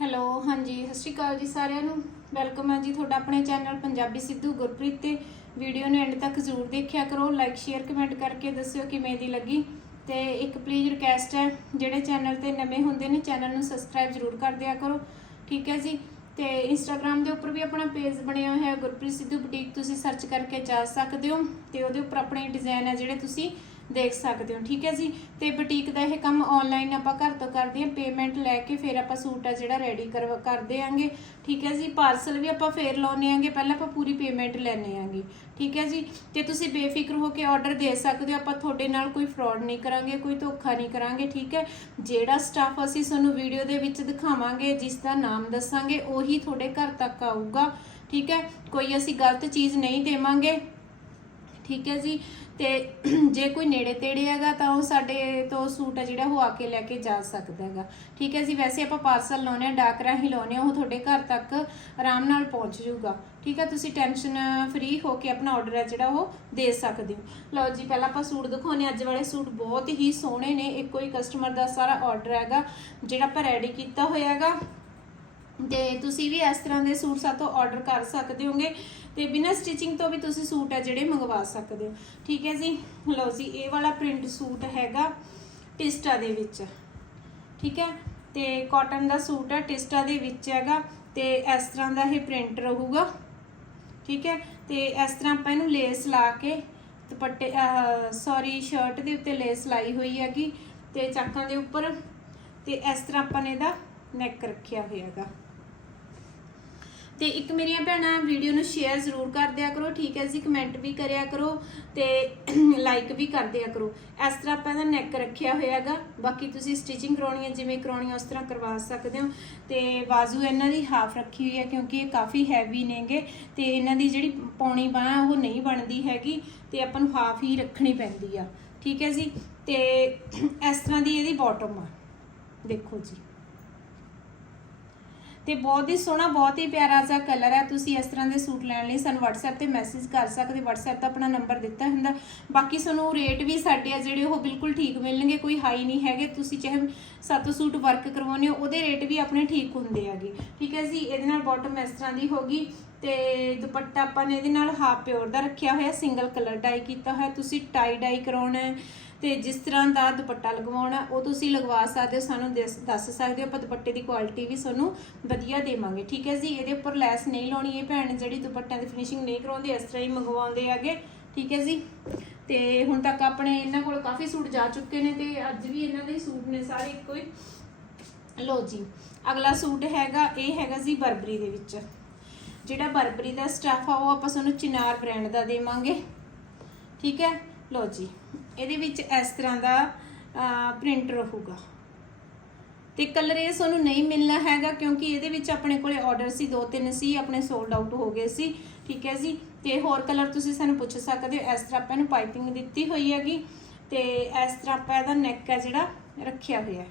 Hello, ਹਾਂਜੀ, ਸਤਿ ਸ਼੍ਰੀ ਅਕਾਲ ਜੀ ਸਾਰਿਆਂ ਨੂੰ। ਵੈਲਕਮ ਹੈ ਜੀ ਤੁਹਾਡਾ ਆਪਣੇ ਚੈਨਲ ਪੰਜਾਬੀ ਸਿੱਧੂ ਗੁਰਪ੍ਰੀਤ ਤੇ। ਵੀਡੀਓ ਨੂੰ ਐਂਡ ਤੱਕ ਜ਼ਰੂਰ ਦੇਖਿਆ ਕਰੋ ਲਾਈਕ ਸ਼ੇਅਰ ਕਮੈਂਟ ਕਰਕੇ ਦੱਸਿਓ ਕਿਵੇਂ ਦੀ ਲੱਗੀ। ਤੇ ਇੱਕ ਪਲੀਜ਼ ਰਿਕਵੈਸਟ ਹੈ, ਜਿਹੜੇ ਚੈਨਲ ਤੇ ਨਵੇਂ ਹੁੰਦੇ ਨੇ, ਚੈਨਲ ਨੂੰ ਸਬਸਕ੍ਰਾਈਬ ਜ਼ਰੂਰ ਕਰ ਦਿਆ ਕਰੋ। ਠੀਕ ਹੈ ਜੀ? ਤੇ ਇੰਸਟਾਗ੍ਰam ਦੇ ਉੱਪਰ ਵੀ ਆਪਣਾ ਪੇਜ ਬਣਿਆ ਹੋਇਆ ਗੁਰਪ੍ਰੀਤ ਸਿੱਧੂ ਬੁਟੀਕ ਤੁਸੀਂ ਸਰਚ ਕਰਕੇ ਜਾ ਸਕਦੇ ਹੋ। ਤੇ ਉਹਦੇ ਉੱਪਰ ਆਪਣੇ ਡਿਜ਼ਾਈਨ ਹੈ ਜਿਹੜੇ ਤੁਸੀਂ ਦੇਖ ਸਕਦੇ ਹੋ, ਠੀਕ ਹੈ ਜੀ? ਤੇ ਬੁਟੀਕ ਦਾ ਇਹ ਕੰਮ ਆਨਲਾਈਨ ਆਪਾਂ ਘਰ ਤੋਂ ਕਰਦੇ ਹਾਂ ਪੇਮੈਂਟ ਲੈ ਕੇ ਫਿਰ ਆਪਾਂ ਸੂਟ ਆ ਜਿਹੜਾ ਰੈਡੀ ਕਰਵਾ, ਕਰ ਆਂਗੇ ਠੀਕ ਹੈ ਜੀ? ਪਾਰਸਲ ਵੀ ਆਪਾਂ ਫੇਰ ਲਾਉਨੇ ਆਂਗੇ, ਪਹਿਲਾਂ ਆਪਾਂ ਪੂਰੀ ਪੇਮੈਂਟ ਲੈਣੇ ਆਂਗੇ, ਠੀਕ ਹੈ ਜੀ? ਤੇ ਤੁਸੀਂ ਬੇਫਿਕਰ ਹੋ ਕੇ ਆਰਡਰ ਦੇ ਸਕਦੇ ਹੋ, ਆਪਾਂ ਤੁਹਾਡੇ ਨਾਲ ਕੋਈ ਫਰਾਡ ਨਹੀਂ ਕਰਾਂਗੇ, ਕੋਈ ਧੋਖਾ ਨਹੀਂ ਕਰਾਂਗੇ, ਠੀਕ ਹੈ? ਜਿਹੜਾ ਸਟਾਫ ਅਸੀਂ ਤੁਹਾਨੂੰ ਵੀਡੀਓ ਦੇ ਵਿੱਚ ਦਿਖਾਵਾਂਗੇ, ਜਿਸ ਦਾ ਨਾਮ ਦੱਸਾਂਗੇ, ਉਹੀ ਤੁਹਾਡੇ ਘਰ ਤੱਕ ਆਊਗਾ, ਠੀਕ ਹੈ? ਕੋਈ ਅਸੀਂ ਗਲਤ ਚੀਜ਼ ਨਹੀਂ ਦੇਵਾਂਗੇ, ਠੀਕ ਹੈ ਜੀ? ਤੇ ਜੇ ਕੋਈ ਨੇੜੇ ਤੇੜੇ ਹੈਗਾ ਤਾਂ ਉਹ ਸਾਡੇ ਤੋਂ ਸੂਟ ਆ ਜਿਹੜਾ ਉਹ ਆ ਕੇ ਲੈ ਕੇ ਜਾ ਸਕਦਾ ਹੈਗਾ। ਠੀਕ ਹੈ ਜੀ, ਵੈਸੇ ਆਪਾਂ ਪਾਰਸਲ ਲਾਉਨੇ ਆ ਡਾਕ ਰਾਹੀਂ ਲਾਉਨੇ ਆ ਉਹ ਤੁਹਾਡੇ ਘਰ ਤੱਕ ਆਰਾਮ ਨਾਲ ਪਹੁੰਚ ਜਾਊਗਾ। ਠੀਕ ਹੈ, ਤੁਸੀਂ ਟੈਨਸ਼ਨ ਫ੍ਰੀ ਹੋ ਕੇ ਆਪਣਾ ਆਰਡਰ ਹੈ ਜਿਹੜਾ ਉਹ ਦੇ ਸਕਦੇ ਹੋ। ਲਓ ਜੀ, ਪਹਿਲਾਂ ਆਪਾਂ ਸੂਟ ਦਿਖਾਉਨੇ ਅੱਜ ਵਾਲੇ ਸੂਟ ਬਹੁਤ ਹੀ ਸੋਹਣੇ ਨੇ। ਇੱਕੋ ਹੀ ਕਸਟਮਰ ਦਾ ਸਾਰਾ ਆਰਡਰ ਹੈਗਾ, ਜਿਹੜਾ ਆਪਾਂ ਰੈਡੀ ਕੀਤਾ ਹੋਇਆ ਹੈਗਾ। ਤੇ ਤੁਸੀਂ ਵੀ ਇਸ ਤਰ੍ਹਾਂ ਦੇ ਸੂਟ ਸਾਤੋਂ ਆਰਡਰ ਕਰ ਸਕਦੇ ਹੋਗੇ। ਤੇ ਬਿਨਾਂ ਸਟਿਚਿੰਗ ਤੋਂ ਵੀ ਤੁਸੀਂ ਸੂਟ ਆ ਜਿਹੜੇ ਮੰਗਵਾ ਸਕਦੇ ਹੋ। ਠੀਕ ਹੈ ਜੀ? ਲਓ ਜੀ, ਇਹ ਵਾਲਾ ਪ੍ਰਿੰਟ ਸੂਟ ਹੈਗਾ ਟਿਸਟਾ ਦੇ ਵਿੱਚ। ਠੀਕ ਹੈ? ਤੇ ਕਾਟਨ ਦਾ ਸੂਟ ਹੈ ਟਿਸਟਾ ਦੇ ਵਿੱਚ ਹੈਗਾ ਤੇ ਇਸ ਤਰ੍ਹਾਂ ਦਾ ਇਹ ਪ੍ਰਿੰਟ ਰਹੂਗਾ। ਠੀਕ ਹੈ? ਤੇ ਇਸ ਤਰ੍ਹਾਂ ਆਪਾਂ ਇਹਨੂੰ ਲੇਸ ਲਾ ਕੇ ਦੁਪੱਟੇ ਸੌਰੀ ਸ਼ਰਟ ਦੇ ਉੱਤੇ ਲੇਸ ਲਾਈ ਹੋਈ ਹੈਗੀ ਤੇ ਚਾਕਾਂ ਦੇ ਉੱਪਰ। ਤੇ ਇਸ ਤਰ੍ਹਾਂ ਆਪਾਂ ਨੇ ਇਹਦਾ ਨੈਕ ਰੱਖਿਆ ਹੋਇਆ ਹੈਗਾ। ਤੇ ਇੱਕ ਮੇਰੀਆਂ ਭੈਣਾਂ ਵੀਡੀਓ ਨੂੰ ਸ਼ੇਅਰ ਜ਼ਰੂਰ ਕਰ ਦਿਆ ਕਰੋ, ਠੀਕ ਹੈ ਜੀ? ਕਮੈਂਟ ਵੀ ਕਰਿਆ ਕਰੋ ਤੇ ਲਾਈਕ ਵੀ ਕਰ ਦਿਆ ਕਰੋ। ਇਸ ਤਰ੍ਹਾਂ ਆਪਾਂ ਇਹਦਾ ਨੈਕ ਰੱਖਿਆ ਹੋਇਆ ਹੈਗਾ। ਬਾਕੀ ਤੁਸੀਂ ਸਟਿਚਿੰਗ ਕਰਾਉਣੀ ਹੈ, ਜਿਵੇਂ ਕਰਾਉਣੀ ਹੈ ਉਸ ਤਰ੍ਹਾਂ ਕਰਵਾ ਸਕਦੇ ਹੋ। ਤੇ ਬਾਜ਼ੂ ਇਹਨਾਂ ਦੀ ਹਾਫ ਰੱਖੀ ਹੋਈ ਹੈ ਕਿਉਂਕਿ ਇਹ ਕਾਫੀ ਹੈਵੀ ਨੇਗੇ ਤੇ ਇਹਨਾਂ ਦੀ ਜਿਹੜੀ ਪੌਣੀ ਬਾਹ ਉਹ ਨਹੀਂ ਬਣਦੀ ਹੈਗੀ ਤੇ ਆਪਾਂ ਨੂੰ ਹਾਫ ਹੀ ਰੱਖਣੀ ਪੈਂਦੀ ਆ। ਠੀਕ ਹੈ ਜੀ? ਤੇ ਇਸ ਤਰ੍ਹਾਂ ਦੀ ਇਹਦੀ ਬਾਟਮ ਆ। ਦੇਖੋ ਜੀ। ਤੇ ਬਹੁਤ ਹੀ ਸੋਹਣਾ, ਬਹੁਤ ਹੀ ਪਿਆਰਾ ਜਿਹਾ ਕਲਰ ਹੈ। ਤੁਸੀਂ ਇਸ ਤਰ੍ਹਾਂ ਦੇ ਸੂਟ ਲੈਣ ਲਈ ਸਾਨੂੰ WhatsApp ਤੇ ਮੈਸੇਜ ਕਰ ਸਕਦੇ WhatsApp ਤੇ ਆਪਣਾ ਨੰਬਰ ਦਿੱਤਾ ਹੁੰਦਾ। ਬਾਕੀ ਸਾਨੂੰ ਰੇਟ ਵੀ ਸਾਡੇ ਆ ਜਿਹੜੇ ਉਹ ਬਿਲਕੁਲ ਠੀਕ ਮਿਲਣਗੇ, ਕੋਈ ਹਾਈ ਨਹੀਂ ਹੈਗੇ। ਤੁਸੀਂ ਚਾਹੇ ਸੱਤ ਸੂਟ ਵਰਕ ਕਰਵਾਉਣੇ ਹੋ, ਉਹਦੇ ਰੇਟ ਵੀ ਆਪਣੇ ਠੀਕ ਹੁੰਦੇ ਹੈਗੇ। ਠੀਕ ਹੈ ਜੀ? ਇਹਦੇ ਨਾਲ ਬਾਟਮ ਇਸ ਤਰ੍ਹਾਂ ਦੀ ਹੋਗੀ ਤੇ ਦੁਪੱਟਾ ਆਪਾਂ ਨੇ ਇਹਦੇ ਨਾਲ ਹਾਫ ਪਿਓਰ ਦਾ ਰੱਖਿਆ ਹੋਇਆ ਸਿੰਗਲ ਕਲਰ ਡਾਈ ਕੀਤਾ ਹੋਇਆ, ਤੁਸੀਂ ਟਾਈ ਡਾਈ ਕਰਾਉਣਾ ਹੈ ਤੇ ਜਿਸ ਤਰ੍ਹਾਂ ਦਾ ਦੁਪੱਟਾ ਲਗਵਾਉਣਾ, ਉਹ ਤੁਸੀਂ ਲਗਵਾ ਸਕਦੇ ਹੋ, ਸਾਨੂੰ ਦੱਸ ਦੱਸ ਸਕਦੇ ਹੋ, ਆਪਾਂ ਦੁਪੱਟੇ ਦੀ ਕੁਆਲਿਟੀ ਵੀ ਤੁਹਾਨੂੰ ਵਧੀਆ ਦੇਵਾਂਗੇ, ਠੀਕ ਹੈ ਜੀ? ਇਹਦੇ ਉੱਪਰ ਲੈਸ ਨਹੀਂ ਲਾਉਣੀ ਇਹ ਭੈਣ, ਜਿਹੜੀ ਦੁਪੱਟਿਆਂ ਦੀ ਫਿਨਿਸ਼ਿੰਗ ਨਹੀਂ ਕਰਾਉਂਦੇ, ਇਸ ਤਰ੍ਹਾਂ ਹੀ ਮੰਗਵਾਉਂਦੇ ਆਗੇ ਠੀਕ ਹੈ ਜੀ? ਤੇ ਹੁਣ ਤੱਕ ਆਪਣੇ ਇਹਨਾਂ ਕੋਲ ਕਾਫੀ ਸੂਟ ਜਾ ਚੁੱਕੇ ਨੇ ਤੇ ਅੱਜ ਵੀ ਇਹਨਾਂ ਦੇ ਸੂਟ ਨੇ ਸਾਰੇ ਇੱਕੋ ਹੀ। ਲੋ ਜੀ, ਅਗਲਾ ਸੂਟ ਹੈਗਾ, ਇਹ ਹੈਗਾ ਜੀ ਬਰਬਰੀ ਦੇ ਵਿੱਚ। ਜਿਹੜਾ ਬਰਬਰੀ ਦਾ ਸਟਫ ਆ, ਉਹ ਆਪਾਂ ਤੁਹਾਨੂੰ ਚਿਨਾਰ ਬ੍ਰਾਂਡ ਦਾ ਦੇਵਾਂਗੇ। ਠੀਕ ਹੈ? ਲੋ ਜੀ, ਇਹਦੇ ਵਿੱਚ ਇਸ ਤਰ੍ਹਾਂ ਦਾ ਪ੍ਰਿੰਟ ਰਹੂਗਾ। ਤੇ ਕਲਰ ਇਹ ਤੁਹਾਨੂੰ ਨਹੀਂ ਮਿਲਣਾ ਹੈਗਾ, ਕਿਉਂਕਿ ਇਹਦੇ ਵਿੱਚ ਆਪਣੇ ਕੋਲੇ ਆਰਡਰ ਸੀ, ਦੋ ਤਿੰਨ ਸੀ, ਆਪਣੇ ਸੋਲਡ ਆਊਟ ਹੋ ਗਏ ਸੀ। ਠੀਕ ਹੈ ਜੀ? ਤੇ ਹੋਰ ਕਲਰ ਤੁਸੀਂ ਸਾਨੂੰ ਪੁੱਛ ਸਕਦੇ ਹੋ, ਇਸ ਤਰ੍ਹਾਂ ਆਪਾਂ ਇਹਨੂੰ ਪਾਈਪਿੰਗ ਦਿੱਤੀ ਹੋਈ ਹੈਗੀ। ਤੇ ਇਸ ਤਰ੍ਹਾਂ ਆਪਾਂ ਇਹਦਾ ਨੈਕ ਹੈ ਜਿਹੜਾ, ਰੱਖਿਆ ਹੋਇਆ ਹੈ।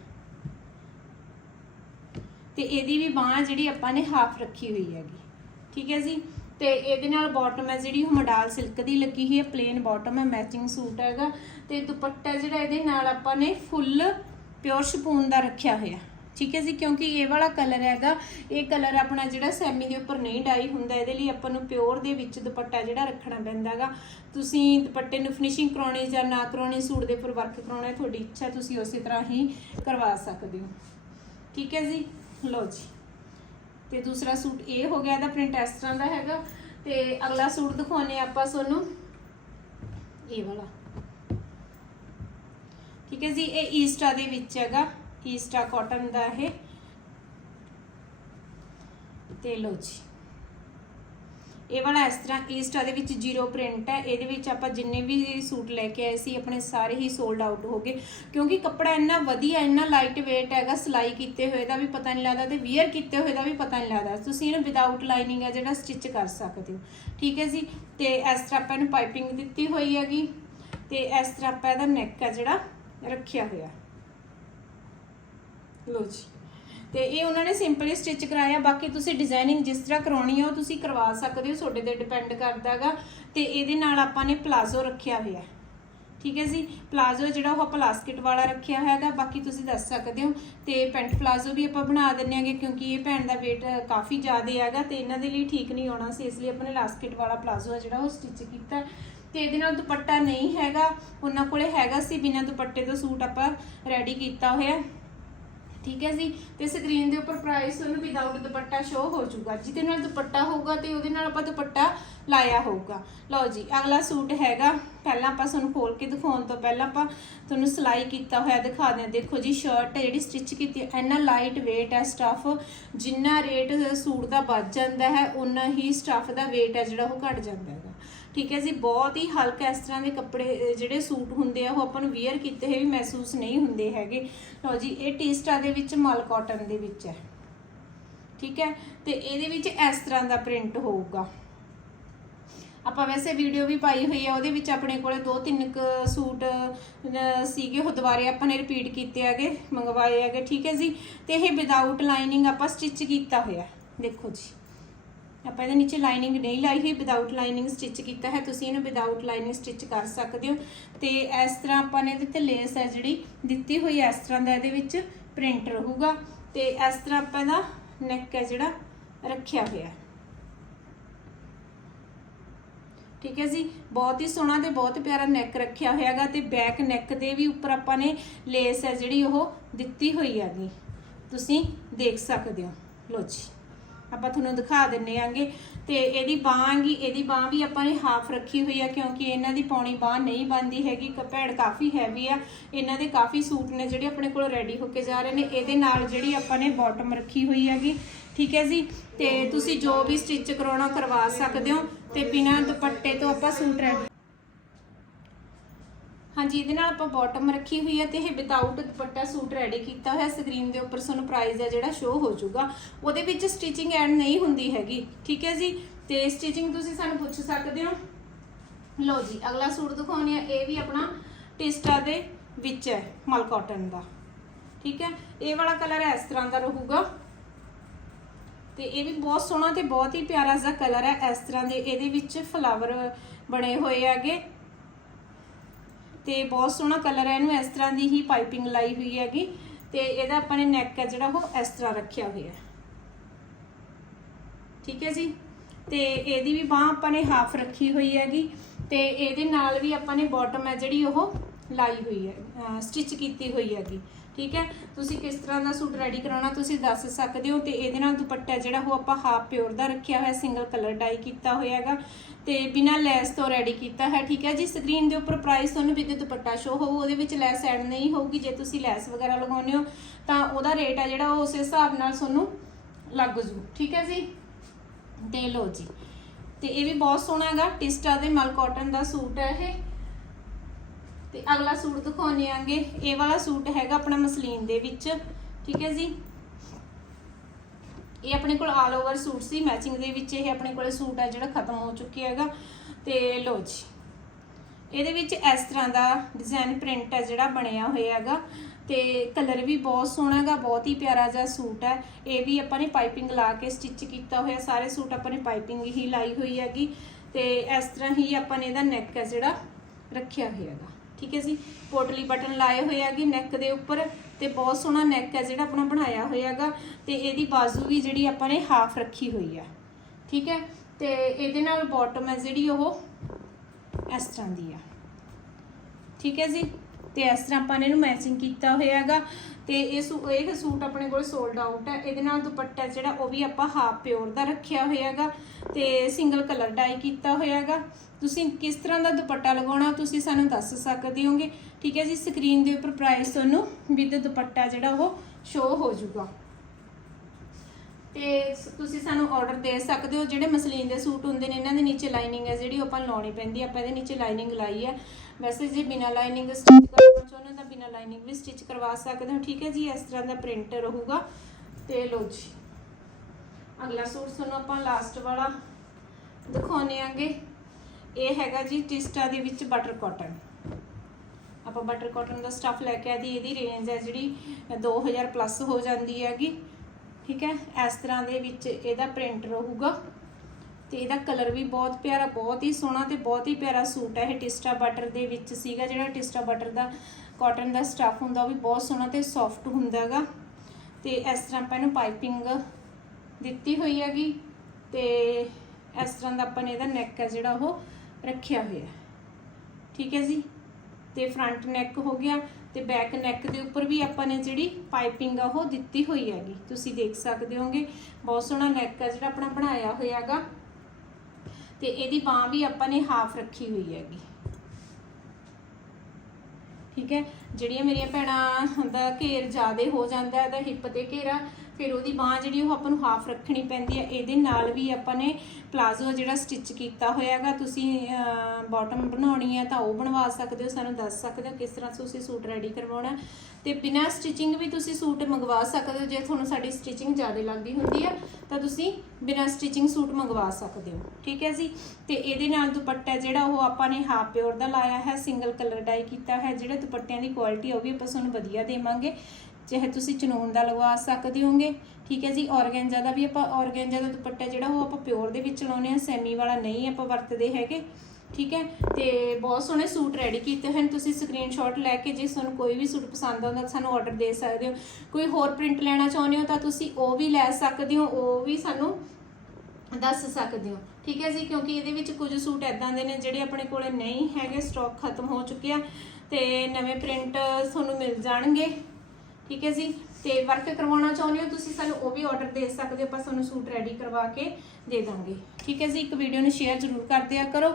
ਤੇ ਇਹਦੀ ਵੀ ਬਾਹ ਜਿਹੜੀ ਆਪਾਂ ਨੇ ਹਾਫ ਰੱਖੀ ਹੋਈ ਹੈਗੀ। ਠੀਕ ਹੈ ਜੀ? ਤੇ ਇਹਦੇ ਨਾਲ ਬਾਟਮ ਹੈ ਜਿਹੜੀ, ਉਹ ਮਡਾਲ ਸਿਲਕ ਦੀ ਲੱਗੀ ਹੋਈ ਹੈ ਪਲੇਨ ਬਾਟਮ ਹੈ ਮੈਚਿੰਗ ਸੂਟ ਹੈਗਾ। ਤੇ ਦੁਪੱਟਾ ਜਿਹੜਾ ਇਹਦੇ ਨਾਲ ਆਪਾਂ ਨੇ ਫੁੱਲ ਪਿਓਰ ਸ਼ਪੂਨ ਦਾ ਰੱਖਿਆ ਹੋਇਆ। ਠੀਕ ਹੈ ਜੀ? ਕਿਉਂਕਿ ਇਹ ਵਾਲਾ ਕਲਰ ਹੈਗਾ, ਇਹ ਕਲਰ ਆਪਣਾ ਜਿਹੜਾ ਸੈਮੀ ਦੇ ਉੱਪਰ ਨਹੀਂ ਡਾਈ ਹੁੰਦਾ, ਇਹਦੇ ਲਈ ਆਪਾਂ ਨੂੰ ਪਿਓਰ ਦੇ ਵਿੱਚ ਦੁਪੱਟਾ ਜਿਹੜਾ ਰੱਖਣਾ ਪੈਂਦਾ ਹੈਗਾ। ਤੁਸੀਂ ਦੁਪੱਟੇ ਨੂੰ ਫਿਨਿਸ਼ਿੰਗ ਕਰਾਉਣੀ ਜਾਂ ਨਾ ਕਰਾਉਣੀ, ਸੂਟ ਦੇ ਉੱਪਰ ਵਰਕ ਕਰਾਉਣਾ ਤੁਹਾਡੀ ਇੱਛਾ, ਤੁਸੀਂ ਉਸੇ ਤਰ੍ਹਾਂ ਹੀ ਕਰਵਾ ਸਕਦੇ ਹੋ। ਠੀਕ ਹੈ ਜੀ? ਲਓ ਜੀ। ਤੇ ਦੂਸਰਾ ਸੂਟ ਇਹ ਹੋ ਗਿਆ ਇਹਦਾ ਪ੍ਰਿੰਟ ਇਸ ਤਰ੍ਹਾਂ ਦਾ ਹੈਗਾ ਤੇ ਅਗਲਾ ਸੂਟ ਦਿਖਾਉਣੇ ਆਪਾਂ ਤੁਹਾਨੂੰ। ਇਹ ਵਾਲਾ। ਠੀਕ ਹੈ ਜੀ, ਇਹ ਈਸਟਾ ਦੇ ਵਿੱਚ ਹੈਗਾ। ਈਸਟਾ ਕਾਟਨ ਦਾ ਇਹ। ਤੇ ਲੋ ਜੀ। ਇਹ ਵਾਲਾ ਇਸ ਤਰ੍ਹਾਂ ਈਸਟਾ ਦੇ ਵਿੱਚ ਜ਼ੀਰੋ ਪ੍ਰਿੰਟ ਹੈ। ਇਹਦੇ ਵਿੱਚ ਆਪਾਂ ਜਿੰਨੇ ਵੀ ਸੂਟ ਲੈ ਕੇ ਆਏ ਸੀ, ਆਪਣੇ ਸਾਰੇ ਹੀ ਸੋਲਡ ਆਊਟ ਹੋ ਗਏ। ਕਿਉਂਕਿ ਕੱਪੜਾ ਇੰਨਾ ਵਧੀਆ, ਇੰਨਾ ਲਾਈਟ weight ਹੈਗਾ, ਸਿਲਾਈ ਕੀਤੇ ਹੋਏ ਦਾ ਵੀ ਪਤਾ ਨਹੀਂ ਲੱਗਦਾ ਤੇ ਵੀਅਰ ਕੀਤੇ ਹੋਏ ਦਾ ਵੀ ਪਤਾ ਨਹੀਂ ਲੱਗਦਾ। ਤੁਸੀਂ ਇਹਨੂੰ ਵਿਦਆਊਟ ਲਾਈਨਿੰਗ ਹੈ ਜਿਹੜਾ ਸਟਿਚ ਕਰ ਸਕਦੇ ਹੋ। ਠੀਕ ਹੈ ਜੀ? ਤੇ ਇਸ ਤਰ੍ਹਾਂ ਆਪਾਂ ਇਹਨੂੰ ਪਾਈਪਿੰਗ ਦਿੱਤੀ ਹੋਈ ਹੈਗੀ। ਤੇ ਇਸ ਤਰ੍ਹਾਂ ਆਪਾਂ ਇਹਦਾ ਨੈਕ ਹੈ ਜਿਹੜਾ ਰੱਖਿਆ ਹੋਇਆ। ਲੋ ਜੀ। ਤੇ ਇਹ ਉਹਨਾਂ ਨੇ ਸਿੰਪਲੀ ਸਟਿਚ ਕਰਾਇਆ। ਬਾਕੀ ਤੁਸੀਂ ਡਿਜ਼ਾਈਨਿੰਗ ਜਿਸ ਤਰ੍ਹਾਂ ਕਰਾਉਣੀ ਹੈ ਉਹ ਤੁਸੀਂ ਕਰਵਾ ਸਕਦੇ ਹੋ। ਤੁਹਾਡੇ ਤੇ ਡਿਪੈਂਡ ਕਰਦਾਗਾ ਤੇ ਇਹਦੇ ਨਾਲ ਆਪਾਂ ਨੇ ਪਲਾਜ਼ੋ ਰੱਖਿਆ ਹੋਇਆ ਠੀਕ ਹੈ ਜੀ? ਪਲਾਜ਼ੋ ਜਿਹੜਾ ਉਹ ਪਲਾਸਕਿਟ ਵਾਲਾ ਰੱਖਿਆ ਹੈਗਾ। ਬਾਕੀ ਤੁਸੀਂ ਦੱਸ ਸਕਦੇ ਹੋ। ਤੇ ਪੈਂਟ ਪਲਾਜ਼ੋ ਵੀ ਆਪਾਂ ਬਣਾ ਦਿੰਨੇ ਆਂਗੇ ਕਿਉਂਕਿ ਇਹ ਭੈਣ ਦਾ weight ਕਾਫੀ ਜ਼ਿਆਦਾ ਹੈਗਾ ਤੇ ਇਹਨਾਂ ਦੇ ਲਈ ਠੀਕ ਨਹੀਂ ਆਉਣਾ ਸੀ। ਇਸ ਲਈ ਆਪਾਂ ਨੇ ਲਾਸਕਿਟ ਵਾਲਾ ਪਲਾਜ਼ੋ ਜਿਹੜਾ ਉਹ ਸਟਿਚ ਕੀਤਾ। ਤੇ ਇਹਦੇ ਨਾਲ ਦੁਪੱਟਾ ਨਹੀਂ ਹੈਗਾ। ਉਹਨਾਂ ਕੋਲੇ ਹੈਗਾ ਸੀ। ਬਿਨਾਂ ਦੁਪੱਟੇ ਤੋਂ ਸੂਟ ਆਪਾਂ ਰੈਡੀ ਕੀਤਾ ਹੋਇਆ। ਠੀਕ ਹੈ ਜੀ? ਤੇ ਸਕਰੀਨ ਦੇ ਉੱਪਰ ਪ੍ਰਾਈਸ ਤੁਹਾਨੂੰ ਵਿਦਆਊਟ ਦੁਪੱਟਾ ਸ਼ੋ ਹੋ ਜਾਊਗਾ। ਜਿਹਦੇ ਨਾਲ ਦੁਪੱਟਾ ਹੋਊਗਾ ਤੇ ਉਹਦੇ ਨਾਲ ਆਪਾਂ ਦੁਪੱਟਾ ਲਾਇਆ ਹੋਊਗਾ। ਲਓ ਜੀ, ਅਗਲਾ ਸੂਟ ਹੈਗਾ। ਪਹਿਲਾਂ ਆਪਾਂ ਤੁਹਾਨੂੰ ਖੋਲ ਕੇ ਦਿਖਾਉਣ ਤੋਂ ਪਹਿਲਾਂ ਆਪਾਂ ਤੁਹਾਨੂੰ ਸਿਲਾਈ ਕੀਤਾ ਹੋਇਆ ਦਿਖਾ ਦਿਆਂ। ਦੇਖੋ ਜੀ ਸ਼ਰਟ ਜਿਹੜੀ ਸਟਿਚ ਕੀਤੀ ਹੈ। ਇੰਨਾ ਲਾਈਟ weight ਹੈ ਸਟਫ ਜਿੰਨਾ ਰੇਟ ਸੂਟ ਦਾ ਵੱਧ ਜਾਂਦਾ ਹੈ ਉਨਾ ਹੀ ਸਟਫ ਦਾ weight ਹੈ ਜਿਹੜਾ ਉਹ ਘਟ ਜਾਂਦਾ ਹੈਗਾ। ਠੀਕ ਹੈ ਜੀ, ਬਹੁਤ ਹੀ ਹਲਕਾ ਇਸ ਤਰ੍ਹਾਂ ਦੇ ਕੱਪੜੇ ਜਿਹੜੇ ਸੂਟ ਹੁੰਦੇ ਆ, ਉਹ ਆਪਾਂ ਨੂੰ ਵੇਅਰ ਕੀਤੇ ਹੋਏ ਵੀ ਮਹਿਸੂਸ ਨਹੀਂ ਹੁੰਦੇ ਹੈਗੇ। ਲਓ ਜੀ, ਇਹ ਟੀਸਟਾ ਦੇ ਵਿੱਚ ਮਲ ਕਾਟਨ ਦੇ ਵਿੱਚ ਹੈ। ਠੀਕ ਹੈ, ਤੇ ਇਹਦੇ ਵਿੱਚ ਇਸ ਤਰ੍ਹਾਂ ਦਾ ਪ੍ਰਿੰਟ ਹੋਊਗਾ। ਆਪਾਂ ਵੈਸੇ ਵੀਡੀਓ ਵੀ ਪਾਈ ਹੋਈ ਹੈ, ਉਹਦੇ ਵਿੱਚ ਆਪਣੇ ਕੋਲੇ ਦੋ ਤਿੰਨ ਕੁ ਸੂਟ ਸੀਗੇ, ਉਹ ਦੁਬਾਰੇ ਆਪਾਂ ਨੇ ਰਿਪੀਟ ਕੀਤੇ ਹੈਗੇ, ਮੰਗਵਾਏ ਹੈਗੇ। ਠੀਕ ਹੈ ਜੀ, ਤੇ ਇਹ ਵਿਦਆਊਟ ਲਾਈਨਿੰਗ ਆਪਾਂ ਸਟਿਚ ਕੀਤਾ ਹੋਇਆ ਦੇਖੋ ਜੀ। ਆਪਾਂ ਇਹਦੇ ਨੀਚੇ ਲਾਈਨਿੰਗ ਨਹੀਂ ਲਾਈ ਹੋਈ ਵਿਦਆਊਟ ਲਾਈਨਿੰਗ ਸਟਿਚ ਕੀਤਾ ਹੈ, ਤੁਸੀਂ ਇਹਨੂੰ ਵਿਦਆਊਟ ਲਾਈਨਿੰਗ ਸਟਿਚ ਕਰ ਸਕਦੇ ਹੋ। ਤੇ ਇਸ ਤਰ੍ਹਾਂ ਆਪਾਂ ਨੇ ਇਹਦੇ ਤੇ ਲੇਸ ਹੈ ਜਿਹੜੀ, ਦਿੱਤੀ ਹੋਈ ਹੈ, ਇਸ ਤਰ੍ਹਾਂ ਦਾ ਇਹਦੇ ਵਿੱਚ ਪ੍ਰਿੰਟ ਰਹੂਗਾ। ਤੇ ਇਸ ਤਰ੍ਹਾਂ ਆਪਾਂ ਇਹਦਾ ਨੈਕ ਹੈ ਜਿਹੜਾ, ਰੱਖਿਆ ਹੋਇਆ ਠੀਕ ਹੈ ਜੀ? ਬਹੁਤ ਹੀ ਸੋਹਣਾ ਤੇ ਬਹੁਤ ਪਿਆਰਾ ਨੈਕ ਰੱਖਿਆ ਹੋਇਆਗਾ ਤੇ ਬੈਕ ਨੈਕ ਦੇ ਵੀ ਉੱਪਰ ਆਪਾਂ ਨੇ ਲੇਸ ਹੈ ਜਿਹੜੀ ਉਹ ਦਿੱਤੀ ਹੋਈ ਹੈਗੀ ਤੁਸੀਂ ਦੇਖ ਸਕਦੇ ਹੋ। ਲੋ ਜੀ। ਆਪਾਂ ਤੁਹਾਨੂੰ ਦਿਖਾ ਦਿੰਨੇ ਆਂਗੇ। ਤੇ ਇਹਦੀ ਬਾਂਹ ਗੀ ਇਹਦੀ ਬਾਂਹ ਵੀ ਆਪਾਂ ਨੇ ਹਾਫ ਰੱਖੀ ਹੋਈ ਆ, ਕਿਉਂਕਿ ਇਹਨਾਂ ਦੀ ਪੌਣੀ ਬਾਂਹ ਨਹੀਂ ਬੰਦੀ ਹੈਗੀ ਕਪੈੜ ਕਾਫੀ ਹੈਵੀ ਆ। ਇਹਨਾਂ ਦੇ ਕਾਫੀ ਸੂਟ ਨੇ ਜਿਹੜੇ ਆਪਣੇ ਕੋਲ ਰੈਡੀ ਹੋ ਕੇ ਜਾ ਰਹੇ ਨੇ। ਇਹਦੇ ਨਾਲ ਜਿਹੜੀ ਆਪਾਂ ਨੇ ਬਾਟਮ ਰੱਖੀ ਹੋਈ ਹੈਗੀ, ਠੀਕ ਹੈ ਜੀ? ਤੇ ਤੁਸੀਂ ਜੋ ਵੀ ਸਟਿਚ ਕਰਾਉਣਾ ਕਰਵਾ ਸਕਦੇ ਹੋ। ਤੇ ਬਿਨਾਂ ਦੁਪੱਟੇ ਤੋਂ ਆਪਾਂ ਸੂਟ ਰੈਡੀ ਹਾਂਜੀ, ਇਹਦੇ ਨਾਲ ਆਪਾਂ ਬਾਟਮ ਰੱਖੀ ਹੋਈ ਹੈ ਤੇ ਇਹ ਵਿਦਆਊਟ ਦੁਪੱਟਾ ਸੂਟ ਰੈਡੀ ਕੀਤਾ ਹੋਇਆ ਸਕਰੀਨ ਦੇ ਉੱਪਰ ਤੁਹਾਨੂੰ ਪ੍ਰਾਈਸ ਹੈ ਜਿਹੜਾ ਸ਼ੋ ਹੋ ਜਾਊਗਾ। ਉਹਦੇ ਵਿੱਚ ਸਟਿਚਿੰਗ ਐਡ ਨਹੀਂ ਹੁੰਦੀ ਹੈਗੀ, ਠੀਕ ਹੈ ਜੀ? ਤੇ ਸਟਿਚਿੰਗ ਤੁਸੀਂ ਸਾਨੂੰ ਪੁੱਛ ਸਕਦੇ ਹੋ? ਲਓ ਜੀ, ਅਗਲਾ ਸੂਟ ਦਿਖਾਉਣੀ ਹੈ। ਇਹ ਵੀ ਆਪਣਾ ਟਿਸਟਾ ਦੇ ਵਿੱਚ ਹੈ, ਮਲ ਕਾਟਨ ਦਾ, ਠੀਕ ਹੈ? ਇਹ ਵਾਲਾ ਕਲਰ ਇਸ ਤਰ੍ਹਾਂ ਦਾ ਰਹੂਗਾ। ਤੇ ਇਹ ਵੀ ਬਹੁਤ ਸੋਹਣਾ ਤੇ ਬਹੁਤ ਹੀ ਪਿਆਰਾ ਜਿਹਾ ਕਲਰ ਹੈ, ਇਸ ਤਰ੍ਹਾਂ ਦੇ ਇਹਦੇ ਵਿੱਚ ਫਲਾਵਰ ਬਣੇ ਹੋਏ ਹੈਗੇ। ਤੇ ਬਹੁਤ ਸੋਹਣਾ ਕਲਰ ਹੈ, ਇਹਨੂੰ ਇਸ ਤਰ੍ਹਾਂ ਦੀ ਹੀ ਪਾਈਪਿੰਗ ਲਾਈ ਹੋਈ ਹੈਗੀ ਤੇ ਇਹਦਾ ਆਪਾਂ ਨੇ ਨੈਕ ਹੈ ਜਿਹੜਾ ਉਹ ਇਸ ਤਰ੍ਹਾਂ ਰੱਖਿਆ ਹੋਇਆ ਠੀਕ ਹੈ ਜੀ? ਤੇ ਇਹਦੀ ਵੀ ਬਾਹ ਆਪਾਂ ਨੇ ਹਾਫ ਰੱਖੀ ਹੋਈ ਹੈਗੀ ਤੇ ਇਹਦੇ ਨਾਲ ਵੀ ਆਪਾਂ ਨੇ ਬਾਟਮ ਹੈ ਜਿਹੜੀ ਉਹ ਲਾਈ ਹੋਈ ਹੈ ਸਟਿਚ ਕੀਤੀ ਹੋਈ ਹੈਗੀ। ਠੀਕ ਹੈ? ਤੁਸੀਂ ਕਿਸ ਤਰ੍ਹਾਂ ਦਾ ਸੂਟ ਰੈਡੀ ਕਰਾਉਣਾ ਤੁਸੀਂ ਦੱਸ ਸਕਦੇ ਹੋ ਤੇ ਇਹਦੇ ਨਾਲ ਦੁਪੱਟਾ ਜਿਹੜਾ ਉਹ ਆਪਾਂ ਹਾਫ ਪਿਓਰ ਦਾ ਰੱਖਿਆ ਹੋਇਆ ਸਿੰਗਲ ਕਲਰ ਡਾਈ ਕੀਤਾ ਹੋਇਆ ਹੈਗਾ ਤੇ ਬਿਨਾਂ ਲੈਸ ਤੋਂ ਰੈਡੀ ਕੀਤਾ ਹੈ, ਠੀਕ ਹੈ ਜੀ? ਸਕਰੀਨ ਦੇ ਉੱਪਰ ਪ੍ਰਾਈਸ ਤੁਹਾਨੂੰ ਵਿਦ ਦੁਪੱਟਾ ਸ਼ੋ ਹੋਊ, ਉਹਦੇ ਵਿੱਚ ਲੈਸ ਐਡ ਨਹੀਂ ਹੋਊਗੀ, ਜੇ ਤੁਸੀਂ ਲੈਸ ਵਗੈਰਾ ਲਗਾਉਂਦੇ ਹੋ ਤਾਂ ਉਹਦਾ ਰੇਟ ਹੈ ਜਿਹੜਾ ਉਹ ਉਸ ਹਿਸਾਬ ਨਾਲ ਤੁਹਾਨੂੰ ਲੱਗ ਜੂ, ਠੀਕ ਹੈ ਜੀ? ਤੇ ਲੋ ਜੀ, ਤੇ ਇਹ ਵੀ ਬਹੁਤ ਸੋਹਣਾ ਹੈਗਾ ਟਿਸਟਾ ਦੇ ਮਲ ਕਾਟਨ ਦਾ ਸੂਟ ਹੈ ਇਹ। ਤੇ ਅਗਲਾ ਸੂਟ ਦਿਖਾਉਣੇ ਆਂਗੇ। ਇਹ ਵਾਲਾ ਸੂਟ ਹੈਗਾ ਆਪਣਾ ਮਸਲੀਨ ਦੇ ਵਿੱਚ। ਠੀਕ ਹੈ ਜੀ? ਇਹ ਆਪਣੇ ਕੋਲ ਆਲ ਓਵਰ ਸੂਟ ਸੀ। ਮੈਚਿੰਗ ਦੇ ਵਿੱਚ ਇਹ ਆਪਣੇ ਕੋਲ ਸੂਟ ਹੈ ਜਿਹੜਾ ਖਤਮ ਹੋ ਚੁੱਕਿਆ ਹੈਗਾ। ਤੇ ਲੋ ਜੀ। ਇਹਦੇ ਵਿੱਚ ਇਸ ਤਰ੍ਹਾਂ ਦਾ ਡਿਜ਼ਾਈਨ ਪ੍ਰਿੰਟ ਹੈ ਜਿਹੜਾ ਬਣਿਆ ਹੋਇਆ ਹੈਗਾ। ਤੇ ਕਲਰ ਵੀ ਬਹੁਤ ਸੋਹਣਾ ਹੈਗਾ, ਬਹੁਤ ਹੀ ਪਿਆਰਾ ਜਿਹਾ ਸੂਟ ਹੈ। ਇਹ ਵੀ ਆਪਾਂ ਨੇ ਪਾਈਪਿੰਗ ਲਾ ਕੇ ਸਟਿਚ ਕੀਤਾ ਹੋਇਆ। ਸਾਰੇ ਸੂਟ ਆਪਾਂ ਨੇ ਪਾਈਪਿੰਗ ਹੀ ਲਾਈ ਹੋਈ ਹੈਗੀ। ਤੇ ਇਸ ਤਰ੍ਹਾਂ ਹੀ ਆਪਾਂ ਨੇ ਇਹਦਾ ਨੈਕ ਹੈ ਜਿਹੜਾ ਰੱਖਿਆ ਹੋਇਆ ਹੈਗਾ। ਠੀਕ ਹੈ ਜੀ? ਪੋਟਲੀ ਬਟਨ ਲਾਏ ਹੋਏ ਹੈਗੇ ਨੈਕ ਦੇ ਉੱਪਰ ਤੇ ਬਹੁਤ ਸੋਹਣਾ ਨੈਕ ਹੈ ਜਿਹੜਾ ਆਪਣਾ ਬਣਾਇਆ ਹੋਇਆ ਹੈਗਾ ਤੇ ਇਹਦੀ ਬਾਜ਼ੂ ਵੀ ਜਿਹੜੀ ਆਪਾਂ ਨੇ ਹਾਫ ਰੱਖੀ ਹੋਈ ਹੈ। ਠੀਕ ਹੈ? ਤੇ ਇਹਦੇ ਨਾਲ ਬਾਟਮ ਹੈ ਜਿਹੜੀ ਉਹ ਇਸ ਤਰ੍ਹਾਂ ਦੀ ਆ। ਠੀਕ ਹੈ ਜੀ? ਤੇ ਇਸ ਤਰ੍ਹਾਂ ਆਪਾਂ ਨੇ ਇਹਨੂੰ ਮੈਚਿੰਗ ਕੀਤਾ ਹੋਇਆ ਹੈਗਾ। ਤੇ ਇਹ ਸੂ- ਇਹ ਸੂਟ ਆਪਣੇ ਕੋਲ ਸੋਲਡ ਆਊਟ ਹੈ। ਇਹਦੇ ਨਾਲ ਦੁਪੱਟਾ ਜਿਹੜਾ ਉਹ ਵੀ ਆਪਾਂ ਹਾਫ ਪਿਓਰ ਦਾ ਰੱਖਿਆ ਹੋਇਆ ਹੈਗਾ ਤੇ ਸਿੰਗਲ ਕਲਰ ਡਾਈ ਕੀਤਾ ਹੋਇਆ ਹੈਗਾ ਤੁਸੀਂ ਕਿਸ ਤਰ੍ਹਾਂ ਦਾ ਦੁਪੱਟਾ ਲਗਾਉਣਾ ਤੁਸੀਂ ਸਾਨੂੰ ਦੱਸ ਸਕਦੇ ਹੋਗੇ। ਠੀਕ ਹੈ ਜੀ ਸਕਰੀਨ ਦੇ ਉੱਪਰ ਪ੍ਰਾਈਸ ਤੁਹਾਨੂੰ ਵਿਦ ਦੁਪੱਟਾ ਜਿਹੜਾ ਉਹ ਸ਼ੋ ਹੋ ਜਾਊਗਾ। ਤੇ ਸ- ਤੁਸੀਂ ਸਾਨੂੰ ਆਰਡਰ ਦੇ ਸਕਦੇ ਹੋ। ਜਿਹੜੇ ਮਸਲੀਨ ਦੇ ਸੂਟ ਹੁੰਦੇ ਨੇ, ਇਹਨਾਂ ਦੇ ਨੀਚੇ ਲਾਈਨਿੰਗ ਹੈ ਜਿਹੜੀ ਉਹ ਆਪਾਂ ਲਾਉਣੀ ਪੈਂਦੀ ਹੈ। ਆਪਾਂ ਇਹਦੇ ਨੀਚੇ ਲਾਈਨਿੰਗ ਲਾਈ ਹੈ। ਵੈਸੇ ਜੇ ਬਿਨਾ ਲਾਈਨਿੰਗ ਸਟਿਚ ਕਰਵਾਉਣਾ ਚਾਹੁੰਦੇ ਹੋ ਤਾਂ ਬਿਨਾ ਲਾਈਨਿੰਗ ਵੀ ਸਟਿਚ ਕਰਵਾ ਸਕਦੇ ਹੋ। ਠੀਕ ਹੈ ਜੀ, ਇਸ ਤਰ੍ਹਾਂ ਦਾ ਪ੍ਰਿੰਟ ਰਹੂਗਾ। ਤੇ ਲੋ ਜੀ, ਅਗਲਾ ਸੂਟ ਤੁਹਾਨੂੰ ਆਪਾਂ ਲਾਸਟ ਵਾਲਾ ਦਿਖਾਉਣੇ ਆਂਗੇ। ਇਹ ਹੈਗਾ ਜੀ ਟਿਸਟਾ ਦੇ ਵਿੱਚ ਬਟਰ ਕਾਟਨ ਆਪਾਂ ਬਟਰ ਕਾਟਨ ਦਾ ਸਟਫ ਲੈ ਕੇ ਆਦੀ, ਇਹਦੀ ਰੇਂਜ ਹੈ ਜਿਹੜੀ 2000 ਪਲੱਸ ਹੋ ਜਾਂਦੀ ਹੈਗੀ। ਠੀਕ ਹੈ, ਇਸ ਤਰ੍ਹਾਂ ਦੇ ਵਿੱਚ ਇਹਦਾ ਪ੍ਰਿੰਟ ਰਹੂਗਾ। ਤੇ ਇਹਦਾ ਕਲਰ ਵੀ ਬਹੁਤ ਪਿਆਰਾ, ਬਹੁਤ ਹੀ ਸੋਹਣਾ ਤੇ ਬਹੁਤ ਹੀ ਪਿਆਰਾ ਸੂਟ ਹੈ। ਇਹ ਟਿਸਟਾ ਬਟਰ ਦੇ ਵਿੱਚ ਸੀਗਾ ਜਿਹੜਾ ਟਿਸਟਾ ਬਟਰ ਦਾ ਕਾਟਨ ਦਾ ਸਟਫ ਹੁੰਦਾ, ਉਹ ਵੀ ਬਹੁਤ ਸੋਹਣਾ ਤੇ ਸੌਫਟ ਹੁੰਦਾਗਾ ਤੇ ਇਸ ਤਰ੍ਹਾਂ ਆਪਾਂ ਇਹਨੂੰ ਪਾਈਪਿੰਗ ਦਿੱਤੀ ਹੋਈ ਹੈਗੀ ਤੇ ਇਸ ਤਰ੍ਹਾਂ ਦਾ ਆਪਾਂ ਨੇ ਇਹਦਾ ਨੈਕ ਹੈ ਜਿਹੜਾ ਉਹ ਰੱਖਿਆ ਹੋਇਆ। ਠੀਕ ਹੈ ਜੀ? ਤੇ ਫਰੰਟ ਨੈਕ ਹੋ ਗਿਆ ਤੇ ਬੈਕ ਨੈਕ ਦੇ ਉੱਪਰ ਵੀ ਆਪਾਂ ਨੇ ਜਿਹੜੀ ਪਾਈਪਿੰਗ ਆ ਉਹ ਦਿੱਤੀ ਹੋਈ ਹੈਗੀ। ਤੁਸੀਂ ਦੇਖ ਸਕਦੇ ਹੋਗੇ, ਬਹੁਤ ਸੋਹਣਾ ਨੈਕ ਹੈ ਜਿਹੜਾ ਆਪਣਾ ਬਣਾਇਆ ਹੋਇਆ ਹੈਗਾ ਤੇ ਇਹਦੀ ਬਾਹ ਵੀ ਆਪਾਂ ਨੇ ਹਾਫ ਰੱਖੀ ਹੋਈ ਹੈਗੀ। ਠੀਕ ਹੈ? ਜਿਹੜੀਆਂ ਮੇਰੀਆਂ ਭੈਣਾਂ ਦਾ ਘੇਰ ਜ਼ਿਆਦਾ ਹੋ ਜਾਂਦਾ ਹੈ ਦਾ ਹਿੱਪ ਤੇ ਘੇਰਾ ਫਿਰ ਉਹਦੀ ਬਾਹ ਜਿਹੜੀ ਉਹ ਆਪਾਂ ਨੂੰ ਹਾਫ ਰੱਖਣੀ ਪੈਂਦੀ ਹੈ, ਇਹਦੇ ਨਾਲ ਵੀ ਆਪਾਂ ਨੇ ਪਲਾਜ਼ੋ ਜਿਹੜਾ ਸਟਿਚ ਕੀਤਾ ਹੋਇਆ ਹੈਗਾ, ਤੁਸੀਂ ਬਾਟਮ ਬਣਾਉਣੀ ਹੈ ਤਾਂ ਉਹ ਬਣਵਾ ਸਕਦੇ ਹੋ, ਸਾਨੂੰ ਦੱਸ ਸਕਦੇ ਹੋ ਕਿਸ ਤਰ੍ਹਾਂ ਤੁਸੀਂ ਸੂਟ ਰੈਡੀ ਕਰਵਾਉਣਾ ਹੈ। ਤੇ ਬਿਨਾਂ ਸਟਿਚਿੰਗ ਵੀ ਤੁਸੀਂ ਸੂਟ ਮੰਗਵਾ ਸਕਦੇ ਹੋ, ਜੇ ਤੁਹਾਨੂੰ ਸਾਡੀ ਸਟਿਚਿੰਗ ਜ਼ਿਆਦਾ ਲੱਗਦੀ ਹੁੰਦੀ ਹੈ, ਤਾਂ ਤੁਸੀਂ ਬਿਨਾਂ ਸਟਿਚਿੰਗ ਸੂਟ ਮੰਗਵਾ ਸਕਦੇ ਹੋ, ਠੀਕ ਹੈ ਜੀ ਤੇ ਇਹਦੇ ਨਾਲ ਦੁਪੱਟਾ ਜਿਹੜਾ ਉਹ ਆਪਾਂ ਨੇ ਹਾਫ ਪਿਓਰ ਦਾ ਲਾਇਆ ਹੈ ਸਿੰਗਲ ਕਲਰ ਡਾਈ ਕੀਤਾ ਹੈ, ਜਿਹੜੇ ਦੁਪੱਟਿਆਂ ਦੀ ਕੁਆਲਿਟੀ ਉਹ ਵੀ ਆਪਾਂ ਤੁਹਾਨੂੰ ਵਧੀਆ ਦੇਵਾਂਗੇ ਚਾਹੇ ਤੁਸੀਂ ਚਨੂਨ ਦਾ ਲਗਵਾ ਸਕਦੇ ਹੋਗੇ ਠੀਕ ਹੈ ਜੀ, ਔਰਗੈਂਜਾ ਦਾ ਵੀ ਆਪਾਂ, ਔਰਗੈਂਜਾ ਦਾ ਦੁਪੱਟਾ ਜਿਹੜਾ ਉਹ ਆਪਾਂ ਪਿਓਰ ਦੇ ਵਿੱਚ ਲਾਉਨੇ ਆ ਸੈਮੀ ਵਾਲਾ ਨਹੀਂ ਆਪਾਂ ਵਰਤਦੇ ਹੈਗੇ। ਠੀਕ ਹੈ, ਤੇ ਬਹੁਤ ਸੋਹਣੇ ਸੂਟ ਰੈਡੀ ਕੀਤੇ ਹਨ ਤੁਸੀਂ ਸਕਰੀਨਸ਼ਾਟ ਲੈ ਕੇ ਜੇ ਤੁਹਾਨੂੰ ਕੋਈ ਵੀ ਸੂਟ ਪਸੰਦ ਆਉਂਦਾ ਤਾਂ ਸਾਨੂੰ ਆਰਡਰ ਦੇ ਸਕਦੇ ਹੋ। ਕੋਈ ਹੋਰ ਪ੍ਰਿੰਟ ਲੈਣਾ ਚਾਹੁੰਦੇ ਹੋ ਤਾਂ ਤੁਸੀਂ ਉਹ ਵੀ ਲੈ ਸਕਦੇ ਹੋ, ਉਹ ਵੀ ਸਾਨੂੰ ਦੱਸ ਸਕਦੇ ਹੋ। ਠੀਕ ਹੈ ਜੀ, ਕਿਉਂਕਿ ਇਹਦੇ ਵਿੱਚ ਕੁਝ ਸੂਟ ਐਦਾਂ ਦੇ ਨੇ ਜਿਹੜੇ ਆਪਣੇ ਕੋਲੇ ਨਹੀਂ ਹੈਗੇ ਸਟਾਕ ਖਤਮ ਹੋ ਚੁੱਕਿਆ ਤੇ ਨਵੇਂ ਪ੍ਰਿੰਟ ਤੁਹਾਨੂੰ ਮਿਲ ਜਾਣਗੇ। ਠੀਕ ਹੈ ਜੀ? ਤੇ ਵਰਕ ਕਰਵਾਉਣਾ ਚਾਹੁੰਦੇ ਹੋ ਤੁਸੀਂ, ਸਾਨੂੰ ਉਹ ਵੀ ਆਰਡਰ ਦੇ ਸਕਦੇ ਹੋ, ਆਪਾਂ ਤੁਹਾਨੂੰ ਸੂਟ ਰੈਡੀ ਕਰਵਾ ਕੇ ਦੇ ਦਾਂਗੇ। ਠੀਕ ਹੈ ਜੀ? ਇੱਕ ਵੀਡੀਓ ਨੂੰ ਸ਼ੇਅਰ ਜ਼ਰੂਰ ਕਰ ਦਿਆ ਕਰੋ।